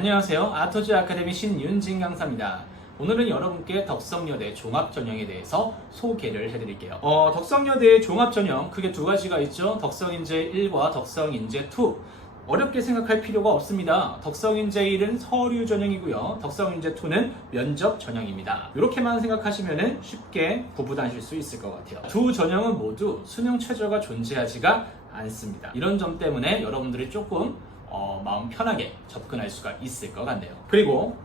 안녕하세요. 아토즈 아카데미 신윤진 강사입니다. 오늘은 여러분께 덕성여대 종합전형에 대해서 소개를 해드릴게요. 어, 덕성여대의 종합전형 크게 두 가지가 있죠. 덕성인재 1과 덕성인재 2. 어렵게 생각할 필요가 없습니다. 덕성인재 1은 서류 전형이고요. 덕성인재 2는 면접 전형입니다. 이렇게만 생각하시면 쉽게 구분하실 수 있을 것 같아요. 두 전형은 모두 수능 최저가 존재하지가 않습니다. 이런 점 때문에 여러분들이 조금 어, 마음 편하게 접근할 수가 있을 것 같네요. 그리고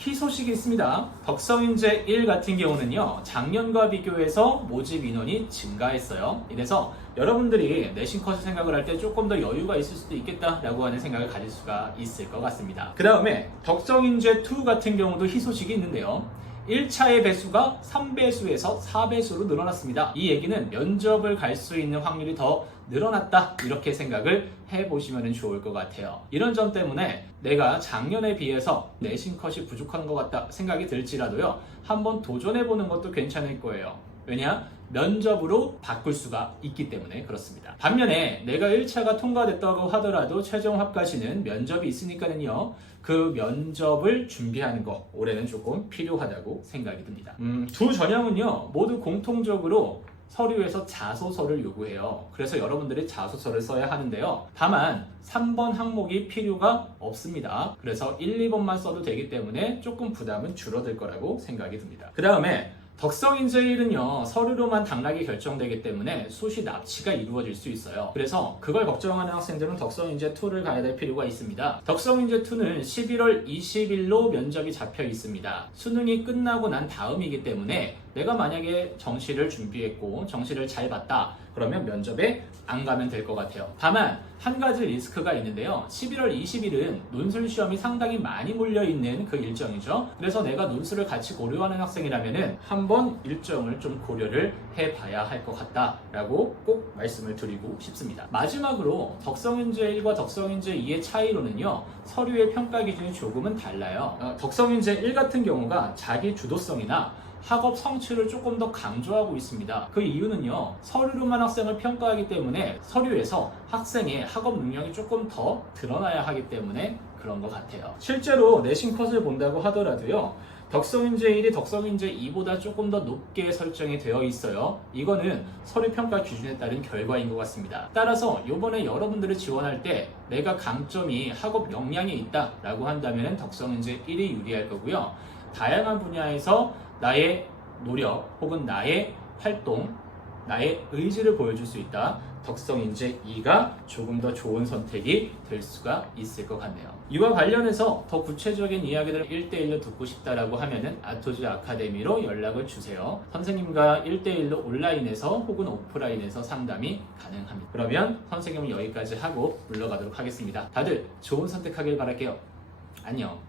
희소식이 있습니다. 덕성인재 1 같은 경우는요, 작년과 비교해서 모집 인원이 증가했어요. 이래서 여러분들이 내신 컷을 생각을 할 때 조금 더 여유가 있을 수도 있겠다라고 하는 생각을 가질 수가 있을 것 같습니다. 그 다음에 덕성인재 2 같은 경우도 희소식이 있는데요. 1차의 배수가 3배수에서 4배수로 늘어났습니다. 이 얘기는 면접을 갈 수 있는 확률이 더 늘어났다. 이렇게 생각을 해보시면 좋을 것 같아요. 이런 점 때문에 내가 작년에 비해서 내신 컷이 부족한 것 같다 생각이 들지라도요. 한번 도전해보는 것도 괜찮을 거예요. 왜냐? 면접으로 바꿀 수가 있기 때문에 그렇습니다. 반면에 내가 1차가 통과됐다고 하더라도 최종 합격시는 면접이 있으니까는요. 그 면접을 준비하는 거 올해는 조금 필요하다고 생각이 듭니다. 음, 두 전형은요. 모두 공통적으로 서류에서 자소서를 요구해요. 그래서 여러분들이 자소서를 써야 하는데요. 다만 3번 항목이 필요가 없습니다. 그래서 1, 2번만 써도 되기 때문에 조금 부담은 줄어들 거라고 생각이 듭니다. 그 다음에 덕성인재 1은요 서류로만 당락이 결정되기 때문에 수시 납치가 이루어질 수 있어요. 그래서 그걸 걱정하는 학생들은 덕성인재 2를 가야 될 필요가 있습니다. 덕성인재 2는 11월 20일로 면접이 잡혀 있습니다. 수능이 끝나고 난 다음이기 때문에 내가 만약에 정시를 준비했고 정시를 잘 봤다 그러면 면접에 안 가면 될 것 같아요. 다만 한 가지 리스크가 있는데요. 11월 20일은 논술 시험이 상당히 많이 몰려 있는 그 일정이죠. 그래서 내가 논술을 같이 고려하는 학생이라면은 한번 일정을 좀 고려를 해봐야 할 것 같다라고 꼭 말씀을 드리고 싶습니다 마지막으로 덕성인재 1과 덕성인재 2의 차이로는요 서류의 평가 기준이 조금은 달라요 어, 덕성인재 1 같은 경우가 자기 주도성이나 학업 성취를 조금 더 강조하고 있습니다. 그 이유는요, 서류로만 학생을 평가하기 때문에 서류에서 학생의 학업 능력이 조금 더 드러나야 하기 때문에 그런 것 같아요. 실제로 내신 컷을 본다고 하더라도요, 덕성인재 1이 덕성인재 2보다 조금 더 높게 설정이 되어 있어요. 이거는 서류 평가 기준에 따른 결과인 것 같습니다. 따라서 이번에 여러분들을 지원할 때 내가 강점이 학업 역량에 있다라고 한다면 덕성인재 1이 유리할 거고요. 다양한 분야에서 나의 노력 혹은 나의 활동, 나의 의지를 보여줄 수 있다. 덕성 인재 2가 조금 더 좋은 선택이 될 수가 있을 것 같네요. 이와 관련해서 더 구체적인 이야기들을 1대1로 듣고 싶다라고 하면은 아토즈 아카데미로 연락을 주세요. 선생님과 1대1로 온라인에서 혹은 오프라인에서 상담이 가능합니다. 그러면 선생님은 여기까지 하고 물러가도록 하겠습니다. 다들 좋은 선택하길 바랄게요. 안녕.